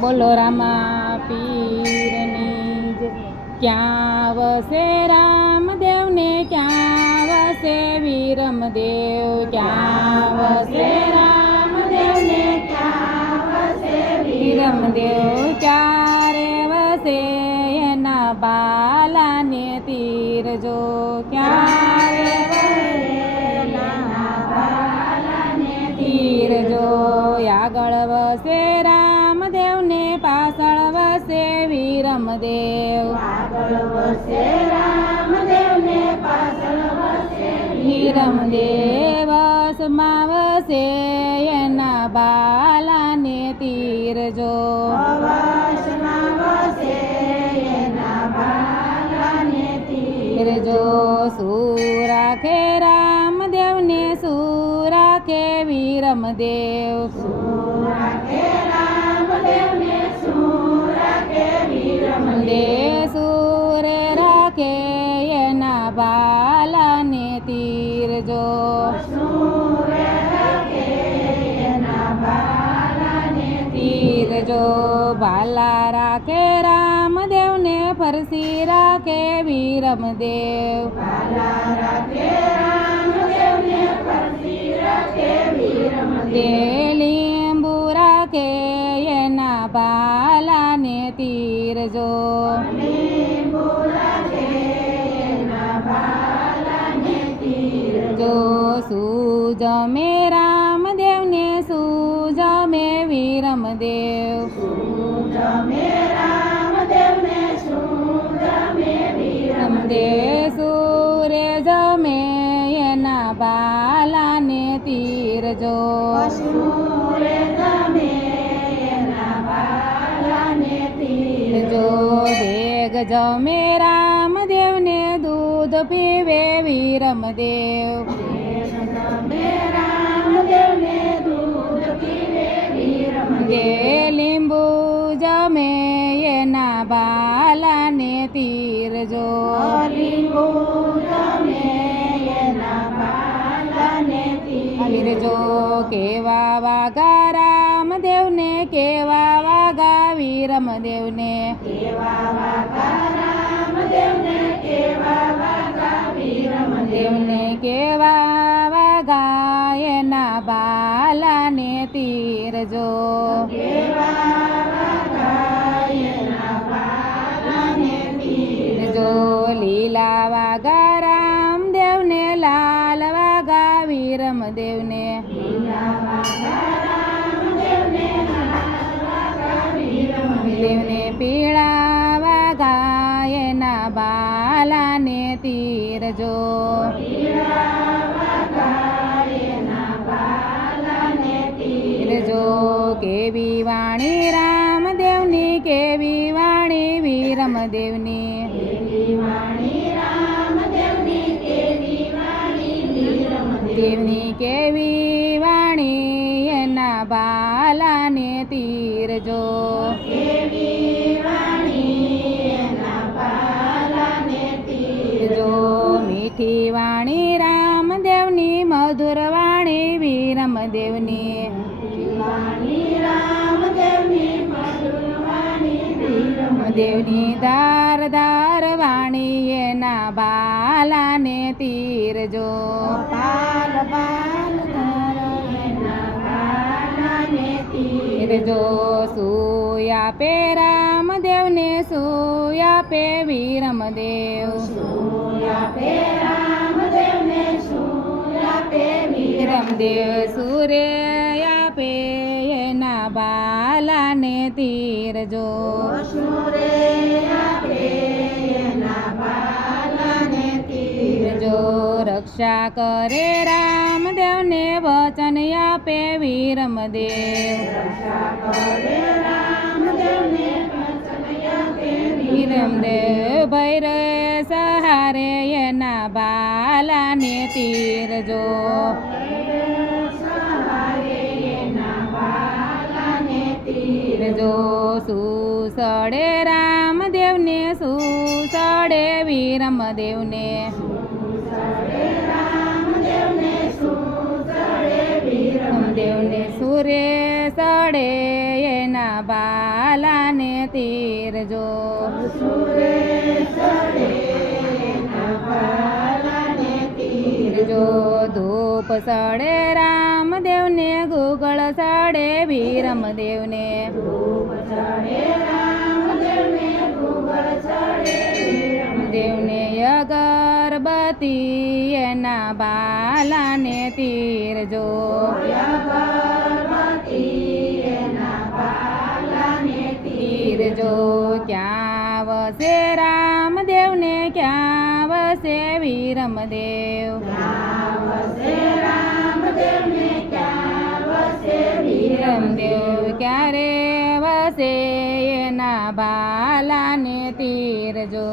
બોલો રામા પીરની જય. ક્યાં વસે રામદેવને ક્યાં વસે વીરમદેવ, ક્યાં વસે રામદેવને ક્યાં વસે વીરમદેવ, ક્યારે વસે એના બાલાને તીર જો, ક્યારે તીર જો. આગળ વસે રામદેવને પાછળ વસે વીરમદેવ, આગળ વસે રામદેવને પાછળ વસે વીરમદેવ, વસમાં વસે એના બાલાને તીર જો, વસમાં વસે એના બાલાને તીર જો. શું રાખે રામદેવને શું રાખે વીરમદેવ, શું રાખે રામદેવને શું રાખે વીરમદેવ, સુર રાખે એના બાલાને તીર જો, સુર રાખે એના બાલાને તીર જો. ભાલા રાખે રામદેવને ફરસી રાખે વીરમદેવ, ભાલા રાખે રામદેવને ફરસી રાખે વીરમદેવ, લીંબુ રાખે એના બાલાને તીર જો, લીંબુ રાખે એના બાલાને તીર જો. શું જમે રામદેવને શું જમે વીરમદેવ, શું જમે રામદેવને શું જમે વીરમદેવ, સૂરે જમે એના બાલાને તીર જો, સૂરે જમે એના બાલાને તીર જો. દેગ જમે રામદેવને દૂધ પીવે વીરમદેવ, જમે રામદેવને દૂધ પીવે વીરમદેવ, લીંબુ જમે એના બાલાને તીર જો, લીંબુ જમે એના બાલાને તીર જો. કેવા વાગા રામદેવને કેવા વાગા વીરમદેવને, કેવા વાગા રામદેવને કેવા વાગા વીરમદેવને, કેવા વાગા એના બાલાને તીર જો, કેવા વાગા એના બાલાને તીર જો. લીલા વાગા રામદેવને લાલ વાગા વીરમદેવને, લીલા વાગા રામદેવને લાલ વાગા વીરમદેવને, પીળા વાગા એના બાલાને તીર જો, પીળા વાગા એના બાલાને તીર જો. કેવી વાણી રામદેવની કેવી વાણી વીરમદેવની, કેવી વાણી રામદેવની કેવી વાણી વીરમદેવની, કેવી વાણી એના બાલાને તીર જો, કેવી વાણી એના બાલાને તીર જો. મીઠી વાણી રામદેવની મધુર વાણી વીરમદેવની, વાણી રામદેવની મધુર વાણી વીરમદેવની, ધાર ધાર વાણી એના બાલાને તીર જો, પાલ પાલ ધાર એના બાલાને તીર જો. સૂયા પે રામદેવને સૂયા પે વીરમદેવ, સૂયા પે રામદેવને સૂયા પે વીરમદેવ, સૂરે આપે એના બાલાને તીર જો, સૂરે આપે એના બાલાને તીર જો. રક્ષા કરે રામદેવને વચન આપે વીરમદેવ, રક્ષા કરે રામદેવને વચન આપે વીરમદેવ, ભૈરે સહારે એના બાલાને તીર જો, જો. સુસડે રામદેવને સુસડે વીરમદેવને, દેવને સુરે સડે એના બા બાલાને તીરજો તીરજો ધૂપ સડે રામદેવને ગુગળ સડે વીરમદેવને દેવને અગરબત્તી એના બાલાને તીરજો તીરજો ક્યાં વસે રામદેવને ક્યાં વસે વીરમદેવ વીરમદેવ ક્યારે વસે એના બાલાને તીરજો